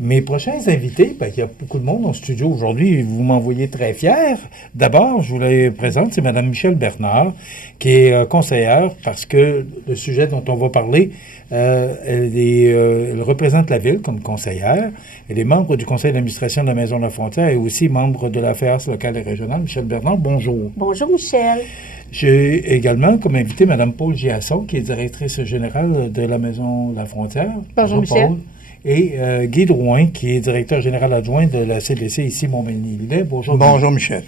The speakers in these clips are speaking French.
Mes prochains invités, il y a beaucoup de monde en studio aujourd'hui, vous m'envoyez très fier. D'abord, je vous les présente, c'est Mme Michèle Bernard, qui est conseillère, parce que le sujet dont on va parler, elle représente la ville comme conseillère. Elle est membre du conseil d'administration de la Maison de la Frontière et aussi membre de la FAS locale et régionale. Michèle Bernard, bonjour. Bonjour, Michel. J'ai également comme invité Mme Paul Giasson, qui est directrice générale de la Maison de la Frontière. Bonjour, Michel. Paul. Et Guy Drouin, qui est directeur général adjoint de la CDC ici, Montmagny-Lillet. Bonjour. Bonjour, Michel.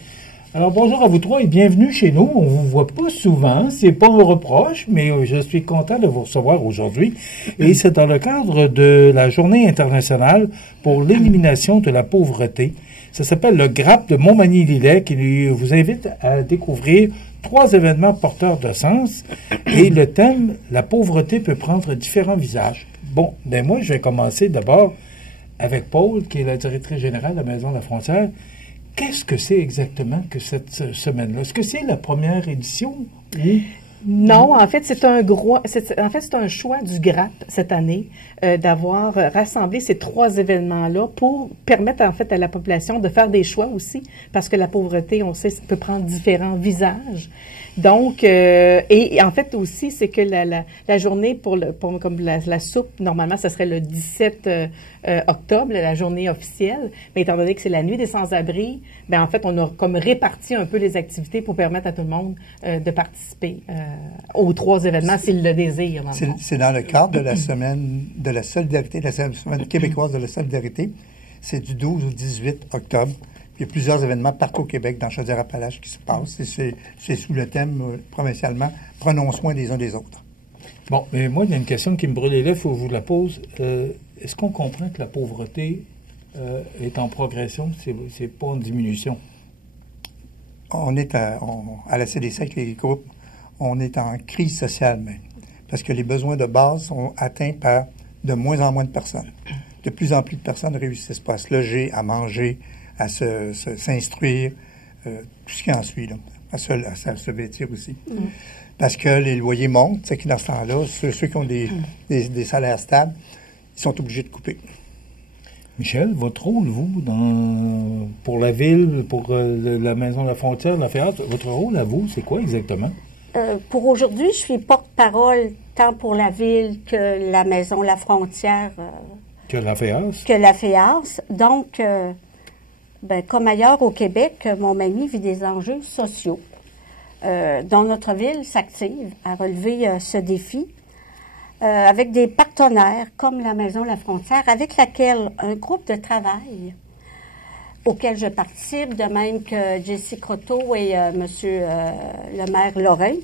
Alors, bonjour à vous trois et bienvenue chez nous. On vous voit pas souvent, c'est pas un reproche, mais je suis content de vous recevoir aujourd'hui. Et c'est dans le cadre de la Journée internationale pour l'élimination de la pauvreté. Ça s'appelle le GRAP de Montmagny-Lillet, qui vous invite à découvrir 3 événements porteurs de sens. Et le thème, la pauvreté peut prendre différents visages. Bon, ben moi, je vais commencer d'abord avec Paul, qui est la directrice générale de la Maison de la Frontière. Qu'est-ce que c'est exactement que cette semaine-là? Est-ce que c'est la première édition? Oui. Non, en fait, c'est un choix du GRAP cette année d'avoir rassemblé ces 3 événements-là pour permettre en fait à la population de faire des choix aussi, parce que la pauvreté, on sait, peut prendre différents visages. Donc, et en fait aussi, c'est que la journée comme la soupe, normalement, ça serait le 17 octobre, la journée officielle. Mais étant donné que c'est la nuit des sans-abri, ben en fait, on a comme réparti un peu les activités pour permettre à tout le monde de participer aux 3 événements s'il le désire. C'est dans le cadre de la semaine de la solidarité, la semaine québécoise de la solidarité. C'est du 12 au 18 octobre. Il y a plusieurs événements partout au Québec, dans Chaudière-Appalaches, qui se passent. Et c'est sous le thème, provincialement, « Prenons soin des uns des autres ». Bon, mais moi, il y a une question qui me brûle les lèvres, il faut que je vous la pose. Est-ce qu'on comprend que la pauvreté est en progression? C'est pas en diminution? On est à la CDC avec les groupes, on est en crise sociale même, parce que les besoins de base sont atteints par de moins en moins de personnes. De plus en plus de personnes ne réussissent pas à se loger, à manger, à s'instruire, tout ce qui en suit, là, à se vêtir aussi. Parce que les loyers montent, c'est que dans ce temps-là, ceux qui ont des salaires stables, ils sont obligés de couper. Michel, votre rôle, vous, pour la ville, pour la Maison de la Frontière, la FAS, votre rôle à vous, c'est quoi exactement? Pour aujourd'hui, je suis porte-parole tant pour la ville que la Maison de la Frontière. Que la FAS? Que la FAS. Donc, comme ailleurs au Québec, Montmagny vit des enjeux sociaux. Dont notre ville s'active à relever ce défi avec des partenaires comme la Maison de la Frontière, avec laquelle un groupe de travail auquel je participe, de même que Jessie Croteau et Monsieur le maire Lorrain,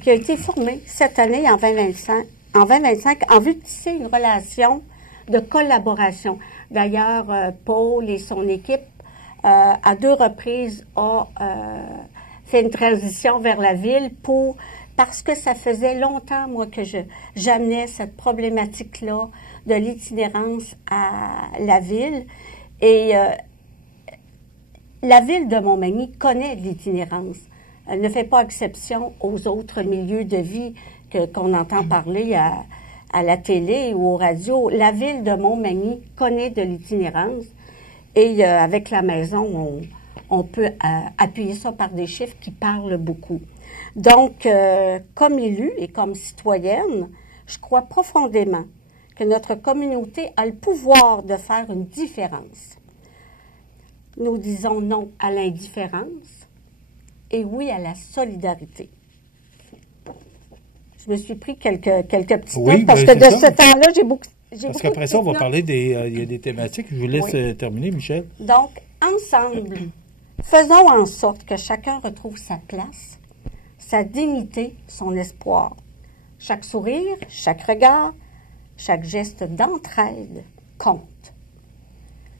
qui a été formé cette année en 2025 en vue de tisser une relation de collaboration. D'ailleurs, Paul et son équipe, à 2 reprises, ont fait une transition vers la ville parce que ça faisait longtemps, moi, que j'amenais cette problématique-là de l'itinérance à la ville. Et la ville de Montmagny connaît l'itinérance. Elle ne fait pas exception aux autres milieux de vie qu'on entend parler à la télé ou aux radios. La ville de Montmagny connaît de l'itinérance et avec la maison, on peut appuyer ça par des chiffres qui parlent beaucoup. Donc, comme élue et comme citoyenne, je crois profondément que notre communauté a le pouvoir de faire une différence. Nous disons non à l'indifférence et oui à la solidarité. Je me suis pris quelques petites notes parce que de ce temps-là, j'ai beaucoup. Parce qu'après ça, on va parler il y a des thématiques. Je vous laisse terminer, Michel. Donc, ensemble, faisons en sorte que chacun retrouve sa place, sa dignité, son espoir. Chaque sourire, chaque regard, chaque geste d'entraide compte.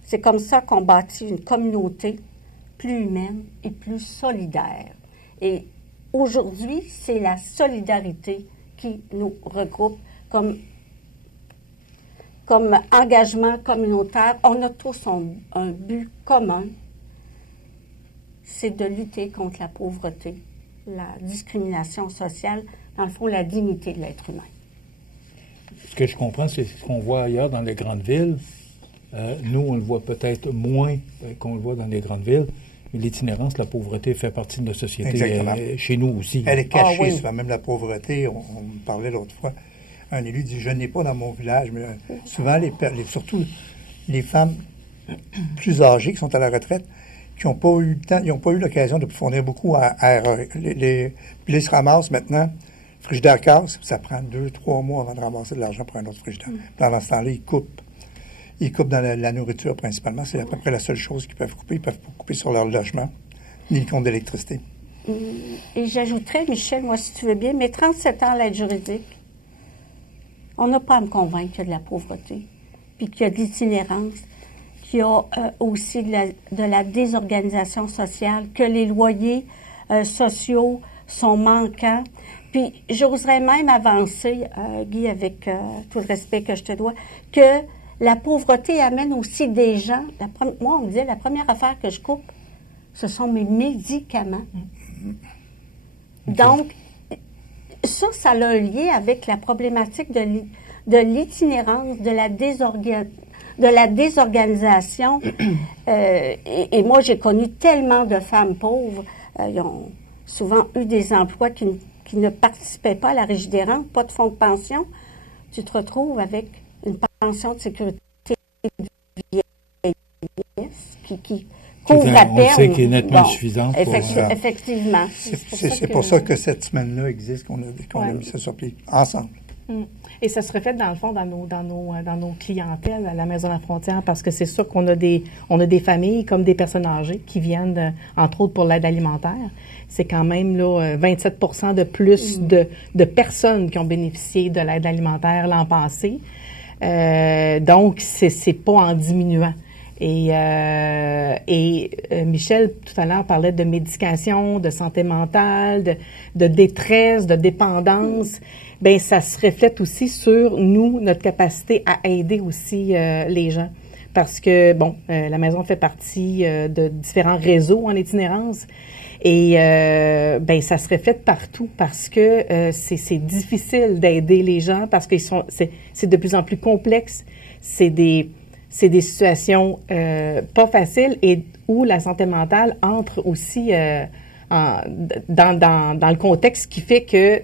C'est comme ça qu'on bâtit une communauté plus humaine et plus solidaire. Et aujourd'hui, c'est la solidarité qui nous regroupe comme engagement communautaire. On a tous un but commun, c'est de lutter contre la pauvreté, la discrimination sociale, dans le fond, la dignité de l'être humain. Ce que je comprends, c'est ce qu'on voit ailleurs dans les grandes villes. Nous, on le voit peut-être moins qu'on le voit dans les grandes villes, mais l'itinérance, la pauvreté fait partie de notre société, chez nous aussi. Elle est cachée, souvent, même la pauvreté. On me parlait l'autre fois. Un élu dit, je n'ai pas dans mon village, mais souvent, surtout les femmes plus âgées qui sont à la retraite, qui n'ont pas eu le temps, ils n'ont pas eu l'occasion de fournir beaucoup à RE. Puis ils se ramassent maintenant, frigidaire casse, ça prend 2-3 mois avant de ramasser de l'argent pour un autre frigidaire. Pendant ce temps-là, ils coupent. Ils coupent dans la nourriture principalement. C'est à peu près la seule chose qu'ils peuvent couper. Ils peuvent pas couper sur leur logement, ni le compte d'électricité. Et j'ajouterais, Michel, moi, si tu veux bien, mes 37 ans à l'aide juridique, on n'a pas à me convaincre qu'il y a de la pauvreté, puis qu'il y a de l'itinérance, qu'il y a aussi de la désorganisation sociale, que les loyers sociaux sont manquants. Puis j'oserais même avancer, Guy, avec tout le respect que je te dois, que la pauvreté amène aussi des gens. Moi, on me disait, la première affaire que je coupe, ce sont mes médicaments. Donc, ça a un lien avec la problématique de l'itinérance, de la désorganisation. Et moi, j'ai connu tellement de femmes pauvres. Ils ont souvent eu des emplois qui ne participaient pas à la régie des rentes, pas de fonds de pension. Tu te retrouves avec une pension de sécurité de vieillesse qui couvre à peine. On sait qu'il est nettement suffisante. Effectivement. C'est pour ça que cette semaine-là existe, qu'on a mis ça sur pied, ensemble. Et ça se reflète, dans le fond, dans nos clientèles à la Maison de la Frontière, parce que c'est sûr qu'on a des familles comme des personnes âgées qui viennent, entre autres, pour l'aide alimentaire. C'est quand même là 27 de plus de personnes qui ont bénéficié de l'aide alimentaire l'an passé. Donc, c'est pas en diminuant. Et Michel, tout à l'heure, parlait de médication, de santé mentale, de détresse, de dépendance. Ben ça se reflète aussi sur nous, notre capacité à aider aussi les gens. Parce que, bon, la maison fait partie de différents réseaux en itinérance. Et ben ça se reflète partout parce que c'est difficile d'aider les gens parce que c'est de plus en plus complexe. C'est des situations pas faciles et où la santé mentale entre aussi dans le contexte qui fait que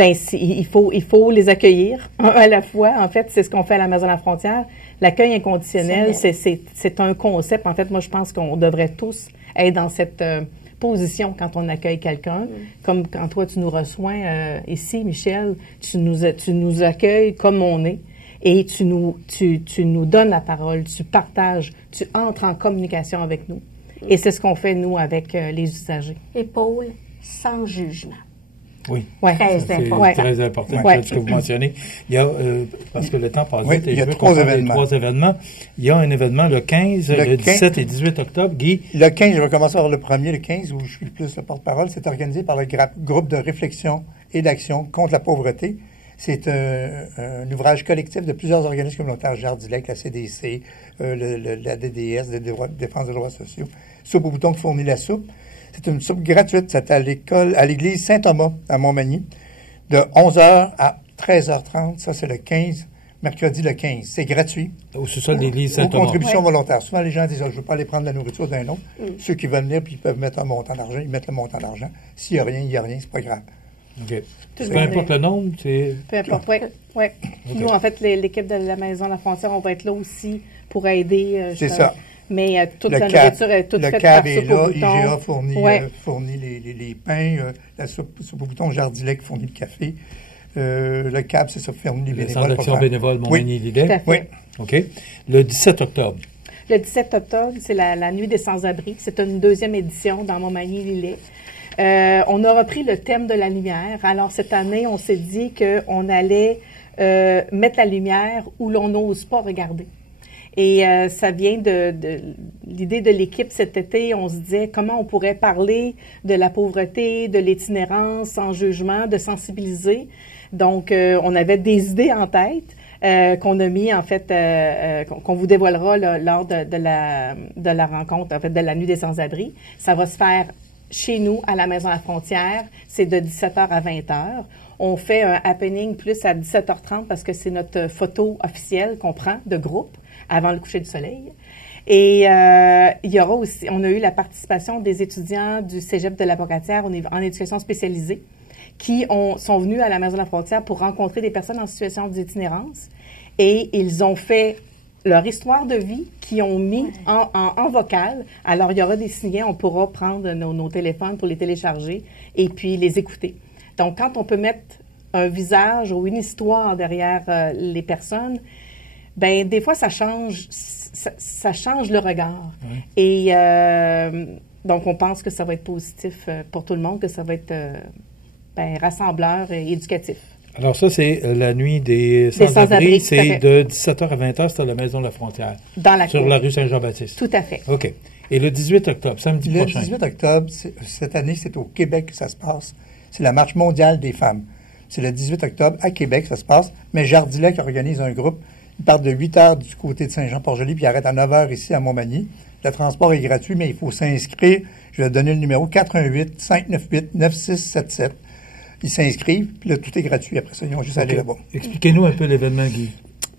il faut les accueillir à la fois. En fait, c'est ce qu'on fait à la Maison de la Frontière. L'accueil inconditionnel, c'est un concept. En fait, moi, je pense qu'on devrait tous être dans cette position quand on accueille quelqu'un. Comme quand toi, tu nous reçois ici, Michel, tu nous accueilles comme on est. Et tu nous donnes la parole, tu partages, tu entres en communication avec nous. Et c'est ce qu'on fait, nous, avec les usagers. Épaule sans jugement. Oui, très important. Très important, ce que vous mentionnez. Il y a, parce que le temps passe vite, il y a 3 événements. 3 événements. Il y a un événement le 15, le 17 et 18 octobre. Guy? Le 15, je vais commencer par le premier, le 15, où je suis plus le porte-parole. C'est organisé par le groupe de réflexion et d'action contre la pauvreté. C'est un ouvrage collectif de plusieurs organismes communautaires, Jardilec, la CDC, la DDS, la Défense des droits sociaux. Soupe au bouton qui fournit la soupe. C'est une soupe gratuite. C'est à l'église Saint-Thomas, à Montmagny, de 11h à 13h30. Ça, c'est le 15, mercredi le 15. C'est gratuit. Au sous-sol de l'église Saint-Thomas. Aux contributions volontaires. Souvent, les gens disent, je ne veux pas aller prendre la nourriture d'un autre. Ceux qui veulent venir, puis ils peuvent mettre un montant d'argent, ils mettent le montant d'argent. S'il n'y a rien, il n'y a rien, c'est pas grave. OK. Peu importe le nombre, c'est... Peu importe, oui. Okay. Nous, en fait, l'équipe de la Maison de la Frontière, on va être là aussi pour aider. C'est ça. Mais toute la nourriture est toute faite par soupe au bouton. IGA fournit les pains, la soupe au bouton Jardilec fournit le café. Le CAB, c'est ça, fournit les bénévoles. Le Centre d'action bénévole Montmagny-Lillet. Oui. OK. Le 17 octobre. Le 17 octobre, c'est la Nuit des sans-abri. C'est une 2e édition dans Montmagny-Lillet. On a repris le thème de la lumière. Alors, cette année, on s'est dit qu'on allait mettre la lumière où l'on n'ose pas regarder. Et ça vient de l'idée de l'équipe cet été. On se disait comment on pourrait parler de la pauvreté, de l'itinérance, sans jugement, de sensibiliser. Donc, on avait des idées en tête qu'on a mis, en fait, qu'on vous dévoilera là, lors de la rencontre, en fait, de la Nuit des sans-abri. Ça va se faire chez nous, à la Maison de la Frontière. C'est de 17h à 20h. On fait un happening plus à 17h30 parce que c'est notre photo officielle qu'on prend de groupe. avant le coucher du soleil. Et il y aura aussi, on a eu la participation des étudiants du Cégep de la Pocatière en éducation spécialisée qui sont venus à la Maison de la Frontière pour rencontrer des personnes en situation d'itinérance. Et ils ont fait leur histoire de vie qu'ils ont mis en vocal. Alors, il y aura des signets, on pourra prendre nos téléphones pour les télécharger et puis les écouter. Donc, quand on peut mettre un visage ou une histoire derrière les personnes, ben des fois, ça change le regard. Oui. Et donc, on pense que ça va être positif pour tout le monde, que ça va être rassembleur et éducatif. Alors ça, c'est la nuit des sans-abri. C'est de 17h à 20h, c'est à la Maison de la Frontière. Sur la rue Saint-Jean-Baptiste. Tout à fait. OK. Et le 18 octobre, samedi prochain? Le 18 octobre, cette année, c'est au Québec que ça se passe. C'est la Marche mondiale des femmes. C'est le 18 octobre à Québec, ça se passe. Mais Jardilec organise un groupe. Ils partent de 8h du côté de Saint-Jean-Port-Joli, puis ils arrêtent à 9h ici à Montmagny. Le transport est gratuit, mais il faut s'inscrire. Je vais donner le numéro 418-598-9677. Ils s'inscrivent, puis là, tout est gratuit. Après ça, ils vont juste aller là-bas. Expliquez-nous un peu l'événement, Guy.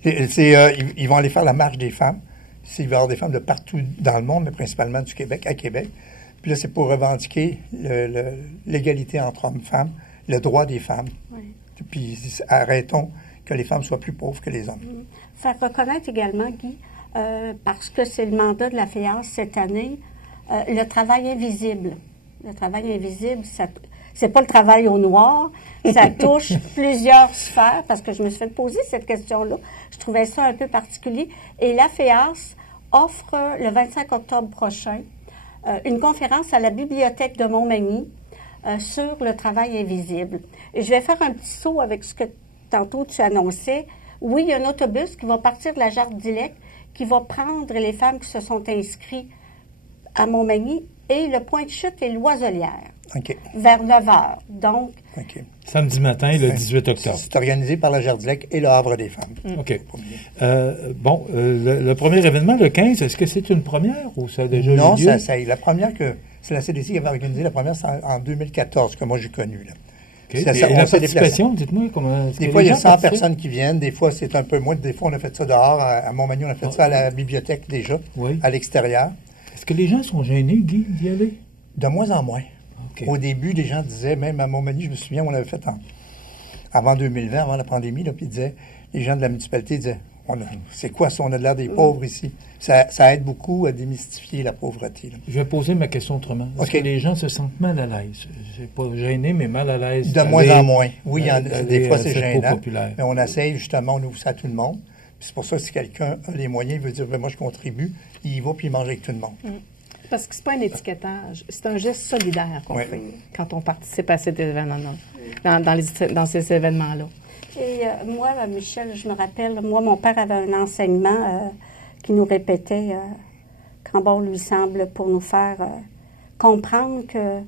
Ils vont aller faire la marche des femmes. Il va y avoir des femmes de partout dans le monde, mais principalement du Québec, à Québec. Puis là, c'est pour revendiquer l'égalité entre hommes et femmes, le droit des femmes. Oui. Puis arrêtons que les femmes soient plus pauvres que les hommes. Faire reconnaître également, Guy, parce que c'est le mandat de la FEAS cette année, le travail invisible. Le travail invisible, c'est pas le travail au noir, ça touche plusieurs sphères, parce que je me suis fait poser cette question-là. Je trouvais ça un peu particulier. Et la FEAS offre le 25 octobre prochain une conférence à la bibliothèque de Montmagny sur le travail invisible. Et je vais faire un petit saut avec ce que tantôt tu annonçais. Oui, il y a un autobus qui va partir de la Jardilec, qui va prendre les femmes qui se sont inscrites à Montmagny, et le point de chute est L'Oiselière. Okay. Vers 9h. Donc, samedi matin, le 18 octobre. C'est organisé par la Jardilec et le Havre des femmes. OK. Le premier événement, le 15, est-ce que c'est une première ou ça a déjà eu lieu? Non, la première c'est la CDC qui avait organisé. La première, c'est en 2014, que moi j'ai connu. Là. Okay. Et la participation, dites-moi comment... Des fois, il y a 100 personnes qui viennent. Des fois, c'est un peu moins. Des fois, on a fait ça dehors. À Montmagny, on a fait ça à la bibliothèque déjà, à l'extérieur. Est-ce que les gens sont gênés, Guy, d'y aller? De moins en moins. Okay. Au début, les gens disaient, même à Montmagny, je me souviens, on avait fait avant 2020, avant la pandémie, là, puis les gens de la municipalité disaient, c'est quoi ça, on a l'air des pauvres ici. Ça aide beaucoup à démystifier la pauvreté. Là. Je vais poser ma question autrement. Est-ce que les gens se sentent mal à l'aise? C'est pas gêné, mais mal à l'aise. De moins en moins. Oui, des fois, c'est gênant. Mais on essaye, justement, on ouvre ça à tout le monde. Puis c'est pour ça que si quelqu'un a les moyens, il veut dire, moi, je contribue, il y va, puis il mange avec tout le monde. Parce que c'est pas un étiquetage, c'est un geste solidaire qu'on fait quand on participe à cet événement-là, dans ces événements-là. Et moi, Michel, je me rappelle, mon père avait un enseignement qui nous répétait quand bon lui semble pour nous faire comprendre que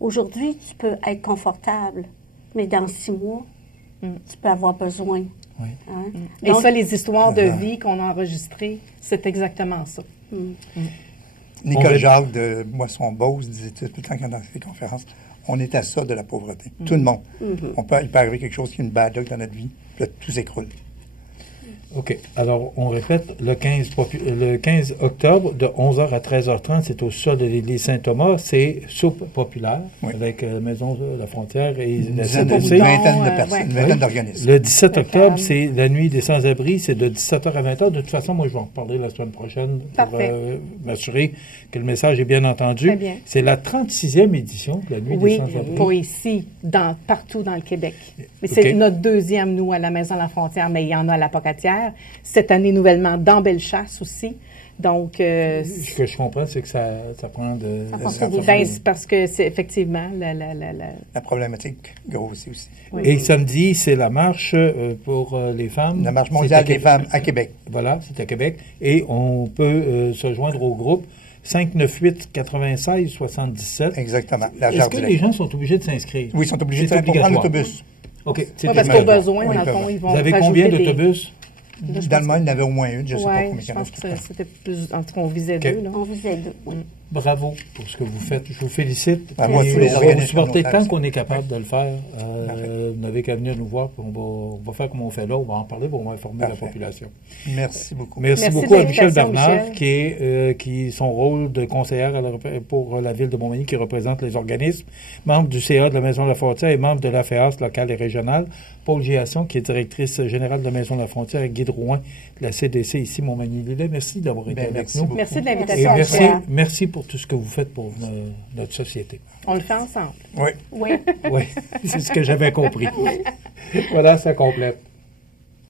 aujourd'hui, tu peux être confortable, mais dans 6 mois, tu peux avoir besoin. Oui. Hein? Et donc, ça, les histoires de vie qu'on a enregistrées, c'est exactement ça. Nicole Jacques de Moisson-Beauce disait tout le temps dans ses conférences, on est à ça de la pauvreté. Tout le monde. Il peut arriver quelque chose qui est une bad luck dans notre vie, puis là, tout s'écroule. OK. Alors, on répète, le 15 octobre, de 11h à 13h30, c'est au sol de l'église Saint-Thomas. C'est soupe populaire, avec la Maison de la Frontière et la CDC. Une vingtaine de personnes, une vingtaine d'organismes. Le 17 octobre, c'est la nuit des sans-abri. C'est de 17h à 20h. De toute façon, moi, je vais en reparler la semaine prochaine pour m'assurer que le message est bien entendu. C'est la 36e édition de la nuit des sans-abri. Oui, pas ici, partout dans le Québec. Mais c'est notre deuxième, nous, à la Maison de la Frontière, mais il y en a à la Pocatière. Cette année, nouvellement, dans Bellechasse aussi. Donc, ce que je comprends, c'est que ça prend de... c'est parce que c'est effectivement la problématique grossit aussi. Oui. Et samedi, c'est la marche pour les femmes. La marche mondiale des femmes à Québec. Voilà, c'est à Québec. Et on peut se joindre au groupe 598-96-77. Exactement. Est-ce que les gens sont obligés de s'inscrire? Oui, ils sont obligés de prendre l'autobus. OK. Parce qu'au besoin, dans le fond, ils vont Vous avez combien d'autobus? Dans le monde, il y en avait au moins une. Je ne sais pas combien. Je pense que c'était plus... En tout cas, on visait 2. Là. On visait 2, oui. Bravo pour ce que vous faites. Je vous félicite. Ben, moi, Et tous les on va vous organismes supporter communautaires, tant qu'on est capable de le faire. Vous n'avez qu'à venir nous voir, puis on va faire comme on fait là. On va en parler, puis on va informer la Parfait. population. Merci beaucoup. Merci Merci beaucoup de à Michel l'invitation, Bernard, Michel. qui son rôle de conseillère pour la ville de Montmagny, qui représente les organismes, membre du CA de la Maison de la Frontière et membre de la FEAS locale et régionale. Paul Giasson, qui est directrice générale de la Maison de la Frontière, et Guy Drouin de la CDC ici, Montmagny-Lillet. Merci d'avoir été avec merci nous. beaucoup. Merci de Et l'invitation. merci, Pierre. merci pour tout ce que vous faites pour notre société. On le fait ensemble. Oui. Oui. Oui, c'est ce que j'avais compris. Voilà, ça complète.